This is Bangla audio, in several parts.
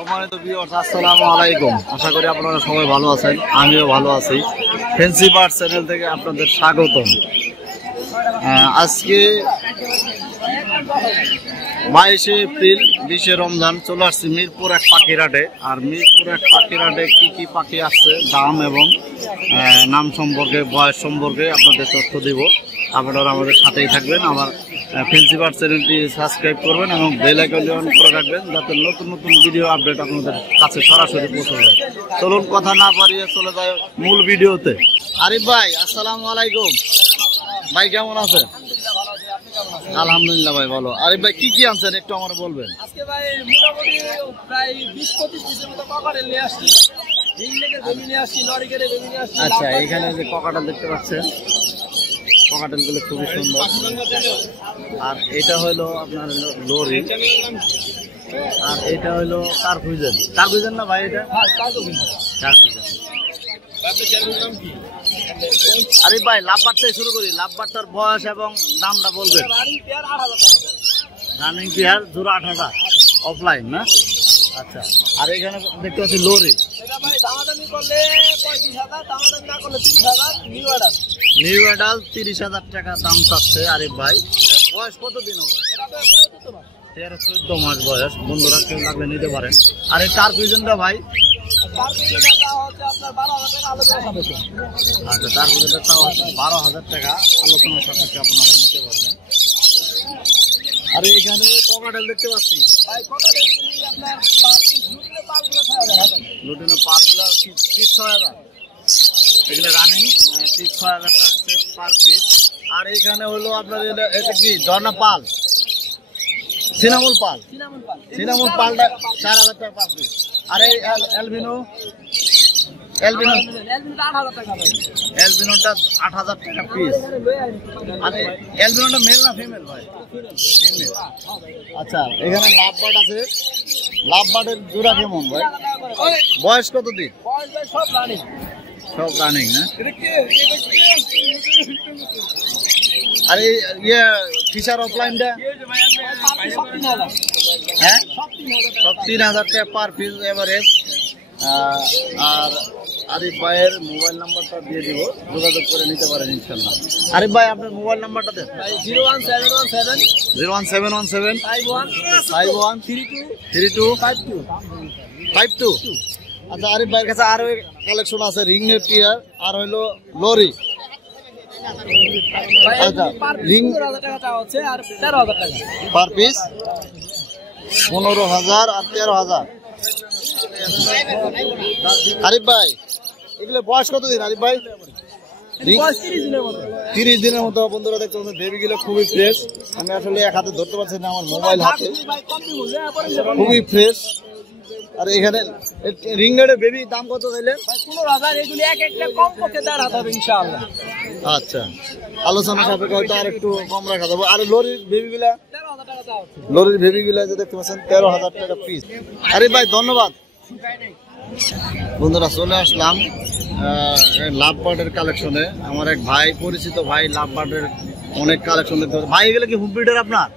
সম্মানিত ভিউয়ার্স, আসসালামু আলাইকুম। আশা করি আপনারা সবাই ভালো আছেন, আমিও ভালো আছি। ফ্যান্সি বার্ড চ্যানেল থেকে আপনাদের স্বাগতম। আজকে 22শে এপ্রিল 20শে রমজান চলে আসছি মিরপুর 1 পাখিরহাটে। আর মিরপুর 1 পাখিরহাটে কি কি পাখি আসছে, দাম এবং নাম সম্পর্কে, বয়স সম্পর্কে আপনাদের তথ্য দিব। আপনারা আমাদের সাথেই থাকবেন। আমার ফ্যান্সি বার্ড চ্যানেলটি সাবস্ক্রাইব করবেন এবং বেল আইকনটি অন করে রাখবেন, যাতে নতুন নতুন ভিডিও আপডেট আপনাদের কাছে সরাসরি পৌঁছে যায়। চলুন কথা না বাড়িয়ে চলে যায় মূল ভিডিওতে। আরিফ ভাই, আসসালামু আলাইকুম। ভাই কেমন আছেন? আলহামদুলিল্লাহ ভাই ভালো। আরিফ ভাই কি কি আনছেন একটু আমার বলবেন? আজকে ভাই মোটামুটি প্রায় 20-25 পিসের মতো ককাটেল নিয়ে আসছি। রিংনেকের বেবি নিয়ে আসছি, লরিকের বেবি নিয়ে আসছি। আচ্ছা, এখানে যে ককাটেল দেখতে পাচ্ছেন, ককাটেল গুলো খুবই সুন্দর। আর এটা হলো আপনার লরি, আর এটা হলো কার্কুইজেন। কার্কুইজেন না ভাই? এটা কার্কুইজেন। আরে ভাই লাভবার্ড থেকে শুরু করি। লাভবার্ডটার বয়স এবং দামটা বলবেন। রানিং পেয়ার জোড়া 8,000 অফলাইন না? আচ্ছা, আর এখানে দেখতে পাচ্ছি লরি। নিউ অ্যাডাল 30,000 টাকা দাম চাচ্ছে আরিফ ভাই। বয়স কতদিন হবে? 13-14 মাস বয়স। বন্ধুরা কেউ লাগলে নিতে পারেন। আর এই কার্কুইজেনটা ভাই? আচ্ছা, কার্কুইজেনটা তাও 12,000 টাকা আলোচনা সাপেক্ষে আপনারা নিতে পারবেন। আর এখানে ককাটেল দেখতে পাচ্ছি। লুটিনো পালগুলো 6,000। এগুলো রানিং 6,000 টাকা পার পিস। আর এখানে হলো আপনার এটা কি ঝর্ণা পাল, সিনামুল পাল। সিনামুল পালটা 4,000 টাকা পার পিস। আর এই অ্যালবিনোটা 8,000 টাকা পিস। আর অ্যালবিনোটা মেল না ফিমেল ভাই? ফিমেল। আচ্ছা, এখানে লাভবার্ড আছে। লাভবার্ডের জোড়া কেমন ভাই? বয়স কতদিন? সব রানিং না? আর এই ফিশার অফলাইনটা? হ্যাঁ, সব 3,000 টাকা পার পিস এভারেজ। আর আরিফ ভাইয়ের মোবাইল নাম্বারটা দিয়ে দিব, যোগাযোগ করে নিতে পারেন ইনশাল্লাহ। আরিফ ভাই আপনার মোবাইল নাম্বারটা দেন। 01717 513252। আচ্ছা, আরিফ ভাইয়ের কাছে আরো কালেকশন আছে, রিংনেট টিয়ার আর হইলো লরি। আচ্ছা, রিং পার পিস 15,000 আর 13,000। আরিফ ভাই এগুলো বয়স কতদিন আরিফ ভাই? 30 দিনের মতো। বন্ধুরা দেখতে পাচ্ছেন বেবি গুলো খুবই ফ্রেশ। আমি আসলে এক হাতে ধরতে পারছি না, আমার মোবাইল হাতে, খুবই ফ্রেশ। আর এখানে রিংনেটের বেবি দাম কত চাইলেন? 15,000। এগুলি এক একটা কম পক্ষে 4,000 হবে ইনশাআল্লাহ। আচ্ছা, আলোচনা সাপেক্ষে হয়তো আর একটু কম রাখা যাবে। আর লরির বেবিগুলা? 13,000 টাকা দাও। লরির বেবিগুলা যে দেখতে পাচ্ছেন 13,000 টাকা পিস। আরে ভাই ধন্যবাদ। বন্ধুরা চলে আসলাম লাভবার্ডের কালেকশনে। আমার এক ভাই, পরিচিত ভাই, লাভবার্ডের অনেক কালেকশন দেখতে পাচ্ছেন। ভাই এগুলো কি হোম ব্রিডের আপনার?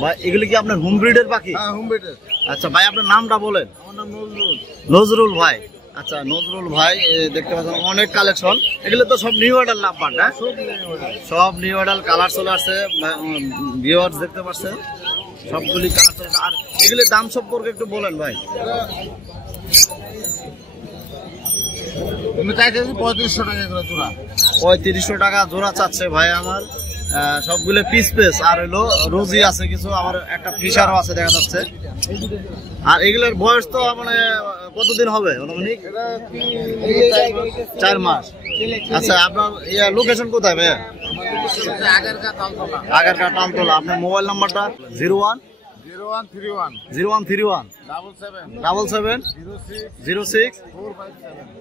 ভাই এগুলো কি আপনার হোম ব্রিডের পাখি? হ্যাঁ, হোম ব্রিডের। আচ্ছা ভাই, আপনার নামটা বলেন। আমার নাম নজরুল। নজরুল ভাই। আচ্ছা, নজরুল ভাই দেখতে পাচ্ছেন অনেক কালেকশন। এগুলো তো সব নিউ অ্যাডাল লাভবার্ড না? সব নিউ অ্যাডাল কালার চলে আসছে। ভিউয়ার্স দেখতে পাচ্ছেন সবগুলি কালার চলে আসছে। আর এগুলির দাম সম্পর্কে একটু বলেন ভাই। আমি চাইছি 3500 টাকা জোড়া। 3500 টাকা জোড়া চাচ্ছে ভাই আমার। সবগুলো পিস পিস। আর হলো রোজি আছে কিছু, আমার একটা ফিশারও আছে দেখা যাচ্ছে। আর এগুলোর বয়স তো মানে কতদিন হবে? 4 মাস। আচ্ছা, আপনার লোকেশন কোথায় ভাইয়া? আগারকার তালতলা। আপনার মোবাইল নাম্বারটা? 0131 77 06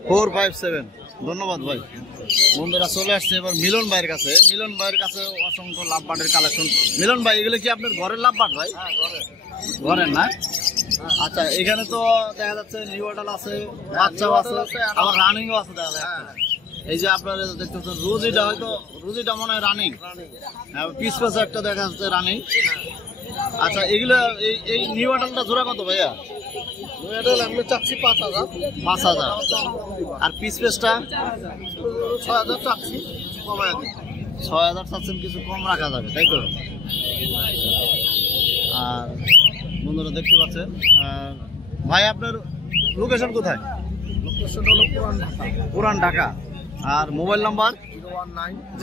457। ধন্যবাদ ভাই। বন্ধুরা চলে আসছে এবার মিলন ভাইয়ের কাছে। মিলন ভাইয়ের কাছে অসংখ্য লাভবার্ডের কালেকশন। মিলন ভাই এগুলো কি আপনার ঘরের লাভবার্ড ভাই? ঘরের না? আচ্ছা, এখানে তো দেখা যাচ্ছে নিউ অ্যাডাল আছে, বাচ্চাও আছে, আবার রানিংও আছে দেখা যায়। এই যে আপনারা দেখতে পাচ্ছেন রোজিটা, হয়তো রোজিটা মনে হয় রানিং, পিস পিস একটা দেখা যাচ্ছে রানিং। আচ্ছা, এগুলো এই নিউ অ্যাডালটা জোড়া কত ভাইয়া? আমি চাচ্ছি 5,000। 5,000। আর পিস পেসটা 6,000 চাচ্ছি, কমায় দিই। 6,000 চাচ্ছেন, কিছু কম রাখা যাবে, তাই তো? আর বন্ধুরা দেখতে পাচ্ছেন, ভাই আপনার লোকেশন কোথায়? লোকেশন হলো পুরান ঢাকা। পুরান ঢাকা। আর মোবাইল নাম্বার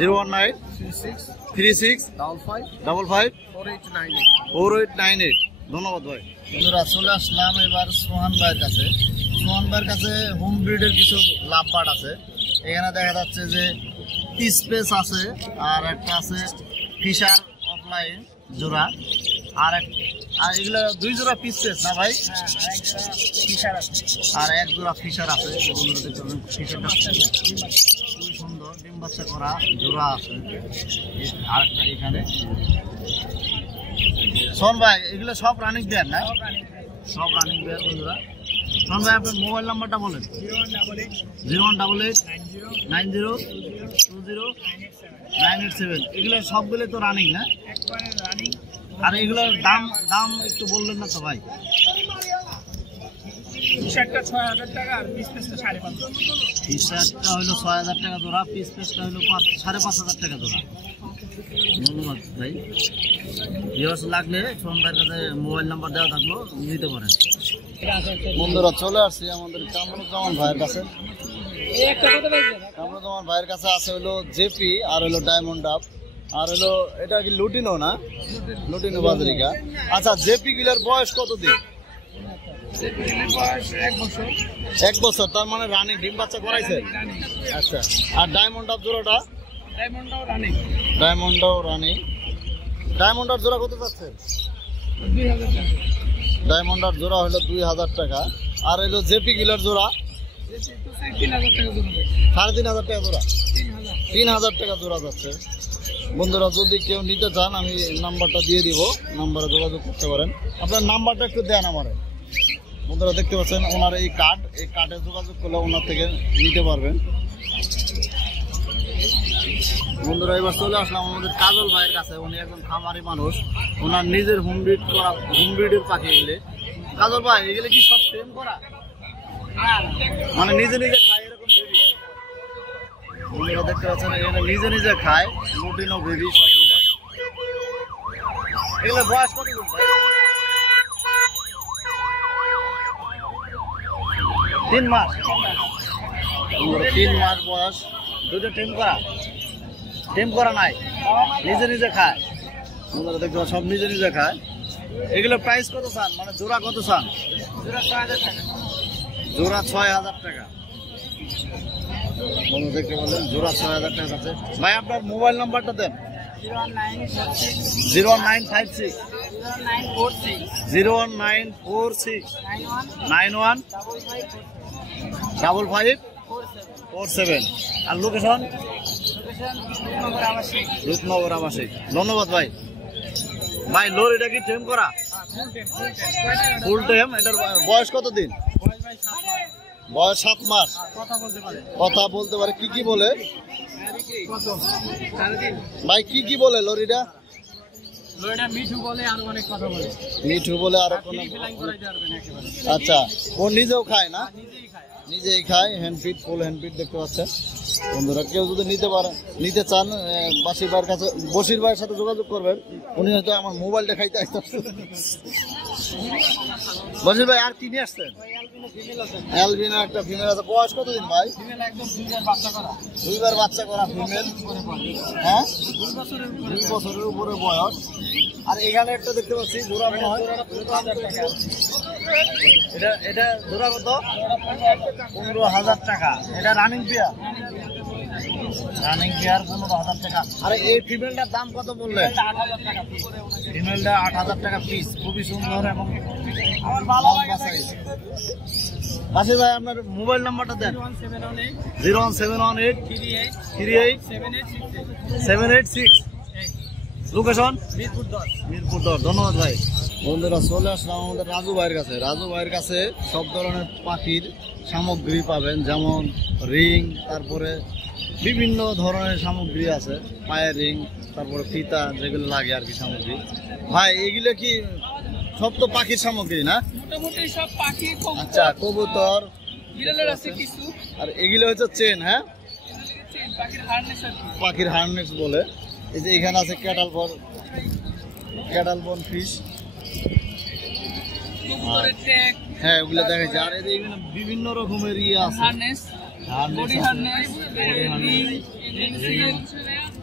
019 36 55 55 4898। 4898। ধন্যবাদ ভাই। বন্ধুরা চলে আসলাম এবার সোহান ভাইয়ের কাছে। সোহান ভাইয়ের কাছে হোম ব্রিডের কিছু লাভ বার্ড আছে। এখানে দেখা যাচ্ছে যে স্পেস আছে, আর একটা আছে ফিশার অফলাইন জোড়া, আর এগুলো 2 জোড়া পিস পেস না ভাই? আর 1 জোড়া ফিশার আছে। বন্ধুরা দেখতে পাবেন ফিশারটা খুবই সুন্দর, ডিম বাচ্চা করা জোড়া আছে। আরেকটা এখানে। সোহান ভাই এগুলো সব রানিং পেয়ার না? সব রানিং পেয়ার। বন্ধুরা সোহান ভাই আপনার মোবাইল নাম্বারটা বলেন। 0188 90 20 987। এগুলো সবগুলো তো রানিং না? আর এগুলোর দাম একটু বললেন না তো ভাই? টি-শার্টটা 6,000 টাকা আর পিস পেসটা 5,500। টি-শার্টটা হলো 6,000 টাকা জোড়া, পিস পেসটা হলো 5,500 টাকা জোড়া। ধন্যবাদ ভাই। ভিউয়ার্স লাগলে সোহান ভাইয়ের কাছে মোবাইল নাম্বার দেওয়া থাকলো, নিতে পারেন। বন্ধুরা চলে আসছি আমাদের কামরুজ্জামান ভাইয়ের কাছে। কামরুজ্জামান ভাইয়ের কাছে আছে হলো জেপি, আর হলো ডায়মন্ড ডাব, আর হলো এটা কি লুটিনো না? লুটিনো বাজরিকা। আচ্ছা জেপি গুলার বয়স কত দিন? 1 বছর। তার মানে রানিং, ডিম বাচ্চা করাইছে? আচ্ছা। আর ডায়মন্ড ডাব জোড়াটা? ডায়মন্ডও রানিং। ডায়মন্ডার জোড়া কত যাচ্ছে? 2,000 টাকা। ডায়মন্ডার জোড়া হলো 2,000 টাকা। আর হলো জেপি গিলার জোড়া 3,500 টাকা জোড়া। 3,000 টাকা জোড়া যাচ্ছে। বন্ধুরা যদি কেউ নিতে চান আমি নাম্বারটা দিয়ে দিব, নাম্বারে যোগাযোগ করতে পারেন। আপনার নাম্বারটা একটু দেন আমারে। বন্ধুরা দেখতে পাচ্ছেন ওনার এই কার্ডে যোগাযোগ করলে ওনার থেকে নিতে পারবেন। বন্ধুরা এবার চলে আসলাম আমাদের কাজল ভাইয়ের কাছে। উনি একজন খামারি মানুষ, ওনার নিজের হোম ব্রিডের পাখি এগুলো। কাজল ভাই এগুলো কি সব ট্রেন করা, মানে নিজে নিজে খায় এরকম বেবি? বন্ধুরা দেখতে পাচ্ছেন এখানে নিজে নিজে খায়, লুটিনো বেবি সবগুলো। এগুলো বয়স কত দিন ভাই? 3 মাস। 3 মাস বয়স। দুটো টেম করা নাই, নিজে নিজে খায়। বন্ধুরা দেখতে সব নিজে নিজে খায়। এগুলো প্রাইস কত চান, মানে জোড়া কত চান? জোড়া 6,000 টাকা। বন্ধুরা দেখতে পাচ্ছেন জোড়া 6,000 টাকা আছে। ভাই আপনার মোবাইল নাম্বারটা দেন। 01956 01946 91 55 47। আর লোকেশন? রূপনগর আবাসিক। ধন্যবাদ ভাই। ভাই লোর এটা কি টেম করা? ফুল টেম। এটার বয়স কত দিন? বয়স 7 মাস। কথা বলতে পারে। কি কি বলে ভাই? কি বলে লরিটা? মিঠু বলে আর অনেক কথা বলে। মিঠু বলে আর আচ্ছা। ও নিজেও খায় না? নিজেই খায়। হ্যান্ডফিট, ফুল হ্যান্ডফিট দেখতে পাচ্ছেন। বন্ধুরা কেউ যদি নিতে চান বাসির ভাইয়ের কাছে, বসির ভাইয়ের সাথে যোগাযোগ করবেন। উনি হয়তো আমার মোবাইলটা খাইতে আসতে। বসির ভাই আর কি নিয়ে আসছেন? অ্যালবিনো একটা ফিমেল আছে। বয়স কত দিন ভাই? 2 বার বাচ্চা করা ফিমেল। হ্যাঁ 2 বছরের উপরে বয়স। আর এখানে একটা দেখতে পাচ্ছি জোড়া মনে হয়। এটা জোড়া কত? 15,000 টাকা। এটা রানিং পেয়ার। 15,000 টাকা। আর এই ফিমেলটার দাম কত বললেন? ফিমেলটা 8,000 টাকা পিস। খুবই সুন্দর এবং পাশে যায়। আপনার মোবাইল নাম্বারটা দেন। 01718 38 786। লোকেশন? মিরপুর 10। ধন্যবাদ ভাই। বন্ধুরা চলে আসলাম আমাদের রাজু ভাইয়ের কাছে। রাজু ভাইয়ের কাছে সব ধরনের পাখির সামগ্রী পাবেন, যেমন রিং, তারপরে বিভিন্ন ধরনের সামগ্রী আছে, পায়ের রিং, তারপরে ফিতা যেগুলো লাগে আর কি সামগ্রী। ভাই এগুলো কি সব তো পাখির সামগ্রী না? মোটামুটি সব পাখি, আচ্ছা, কবুতর, বিড়ালের আছে কিছু। আর এগুলো হচ্ছে চেন, হ্যাঁ পাখির হারনেস আর কি। পাখির হার্নেস বলে। এই যে এখানে আছে ক্যাটাল বন ফিশ, কবুতরের ট্যাগ, হ্যাঁ ওগুলো দেখা যায়। আর এখানে বিভিন্ন রকমের ইয়ে আছে, হারনেস, বডি হারনেস,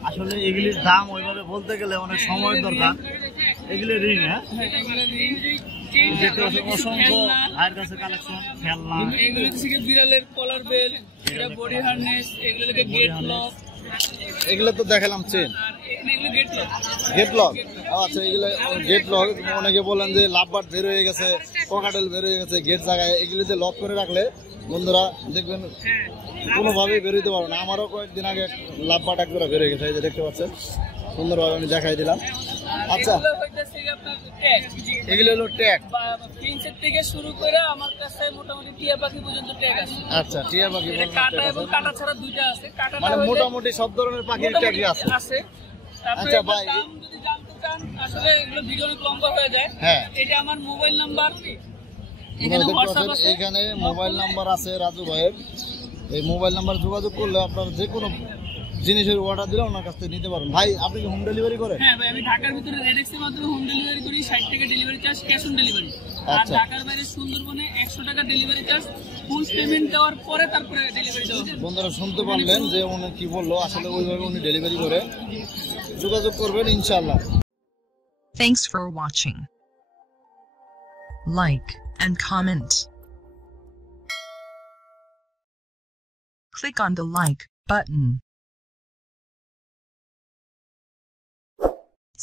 আসলে এগুলির দাম ওইভাবে বলতে গেলে অনেক সময়ের দরকার। এগুলো রিং, হ্যাঁ অসংখ্য ভাইয়ের কাছে কালেকশন, খেলনা। এগুলো থেকে বিড়ালের কলার বেল, এটা বডি হারনেস, এগুলো থেকে গেট লক। এগুলো তো দেখালাম চেন, গেট লক। আচ্ছা, এগুলো গেট লক। অনেকে বলেন যে লাভবার্ড বের হয়ে গেছে, ককাটেল বের হয়ে গেছে গেট জায়গায়, এগুলো যে লক করে রাখলে বন্ধুরা দেখবেন কোনোভাবেই বের হইতে পারবে না। আমারও কয়েকদিন আগে লাভবার্ড এক জোড়া বের হয়ে গেছে, এই যে দেখতে পাচ্ছেন, সুন্দরভাবে আমি দেখাই দিলাম। আচ্ছা, এগুলো হলো ট্যাগ, প্রিন্সের থেকে শুরু করে আমার কাছে মোটামুটি টিয়া পাখি পর্যন্ত ট্যাগ আছে। আচ্ছা, টিয়া পাখি, কাটা এবং কাটা ছাড়া দুইটা আছে। কাটা মানে মোটামুটি সব ধরনের পাখির ট্যাগই আছে। আচ্ছা ভাই, দাম যদি জানতে চান, আসলে এগুলো ভিডিও অনেক লম্বা হয়ে যায়। হ্যাঁ, এটা আমার মোবাইল নাম্বার, এখানে মোবাইল নাম্বার আছে রাজু ভাইয়ের। এই মোবাইল নাম্বার যোগাযোগ করলে আপনার যে কোনো জিনিসের অর্ডার দিলে ওনার কাছ থেকে নিতে পারেন। ভাই, আপনি কি হোম ডেলিভারি করেন? হ্যাঁ ভাই, আমি ঢাকার ভিতরে রেডেক্স এর মাধ্যমে হোম ডেলিভারি করি। 60 টাকা delivery charge, cash on delivery. আর ঢাকার বাইরে সুন্দরবনে 100 টাকা ডেলিভারি চার্জ, ফুল পেমেন্ট দেওয়ার পরে তারপরে ডেলিভারি দেওয়া হবে। বন্ধুরা শুনতে পারলেন যে উনি কি বললো, আসলে ওইভাবে উনি ডেলিভারি করে। যোগাযোগ করবেন ইনশাআল্লাহ। Thanks for watching. Like and comment. Click on the like button.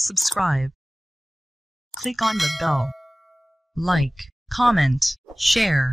Subscribe. Click on the bell. Like, comment, share.